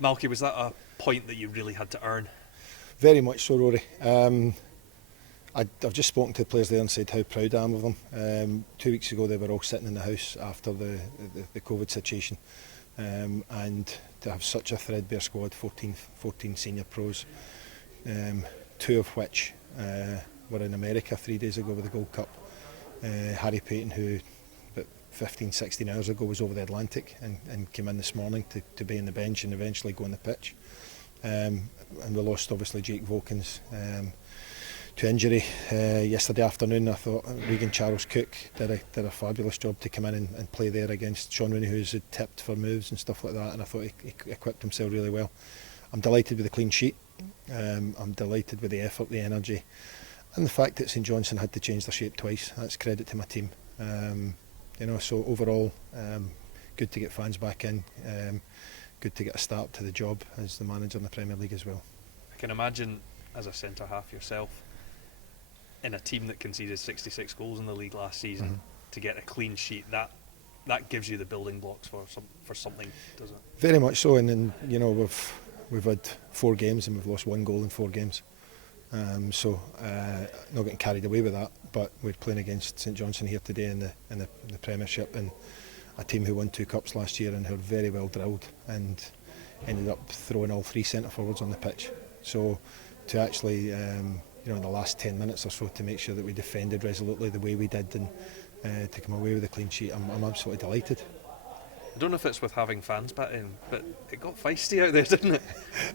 Malky, was that a point that you really had to earn? Very much so, Rory. I've just spoken to the players there and said how proud I am of them. 2 weeks ago they were all sitting in the house after the COVID situation, and to have such a threadbare squad, 14 senior pros, two of which were in America 3 days ago with the Gold Cup. Harry Payton, who about 15-16 hours ago was over the Atlantic and came in this morning to be on the bench and eventually go on the pitch. And we lost obviously Jake Vokins to injury yesterday afternoon. I thought Regan Charles-Cook did a fabulous job to come in and play there against Sean Rooney, who's tipped for moves and stuff like that, and I thought he equipped himself really well. I'm delighted with the clean sheet. I'm delighted with the effort, the energy, and the fact that St Johnstone had to change their shape twice. That's credit to my team. So overall, good to get fans back in. Good to get a start to the job as the manager in the Premier League as well. I can imagine, as a centre half yourself, in a team that conceded 66 goals in the league last season, to get a clean sheet, that gives you the building blocks for something, doesn't it? Very much so, and we've had 4 games and we've lost 1 goal in 4 games. Not getting carried away with that, but we're playing against St Johnstone here today in the Premiership, and a team who won 2 cups last year and who are very well drilled and ended up throwing all 3 centre forwards on the pitch. So to actually, in the last 10 minutes or so, to make sure that we defended resolutely the way we did and to come away with a clean sheet, I'm absolutely delighted. I don't know if it's with having fans back in, but it got feisty out there, didn't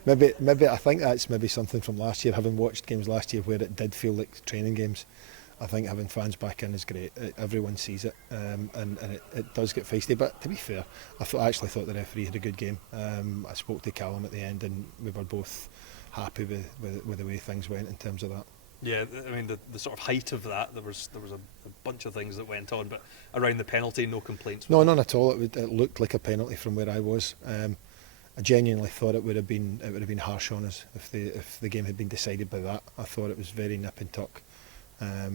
it? Maybe I think that's maybe something from last year, having watched games last year where it did feel like training games. I think having fans back in is great. Everyone sees it, and it does get feisty. But to be fair, I actually thought the referee had a good game. I spoke to Callum at the end, and we were both happy with the way things went in terms of that. Yeah, I mean the sort of height of that, there was a bunch of things that went on, but around the penalty, no complaints. No, none at all. It looked like a penalty from where I was. I genuinely thought it would have been harsh on us if the game had been decided by that. I thought it was very nip and tuck. I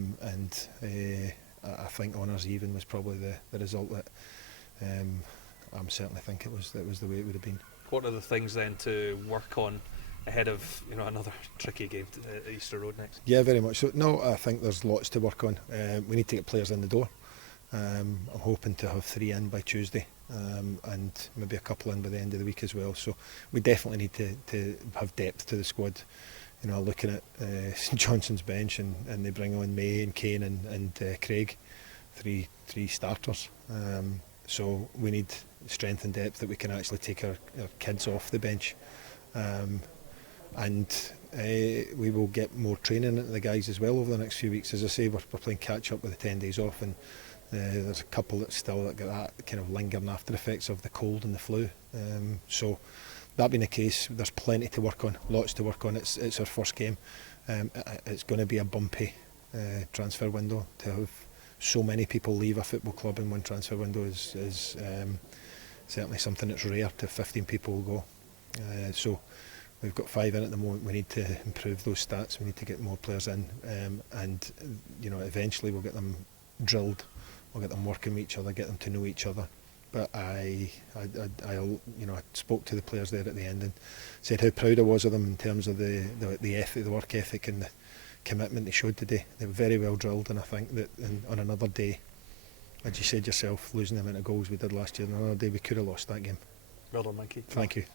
think honours even was probably the result that I'm certainly think it was the way it would have been. What are the things then to work on ahead of another tricky game at Easter Road next? Yeah, very much so. No, I think there's lots to work on. We need to get players in the door. I'm hoping to have 3 in by Tuesday, and maybe a couple in by the end of the week as well. So we definitely need to have depth to the squad. Looking at St Johnstone's bench, and they bring on May and Kane and Craig, three starters. So we need strength and depth that we can actually take our kids off the bench, and we will get more training into the guys as well over the next few weeks. As I say, we're playing catch up with the 10 days off, and there's a couple that still got that kind of lingering after effects of the cold and the flu. So that being the case, there's plenty to work on, lots to work on. It's our first game. It's going to be a bumpy transfer window. To have so many people leave a football club in one transfer window is certainly something that's rare. To 15 people go. So we've got 5 in at the moment. We need to improve those stats. We need to get more players in, and eventually we'll get them drilled. We'll get them working with each other, get them to know each other. But I spoke to the players there at the end and said how proud I was of them in terms of the ethic, the work ethic and the commitment they showed today. They were very well drilled, and I think that on another day, as you said yourself, losing the amount of goals we did last year, on another day we could have lost that game. Well done, Mikey. Thank you.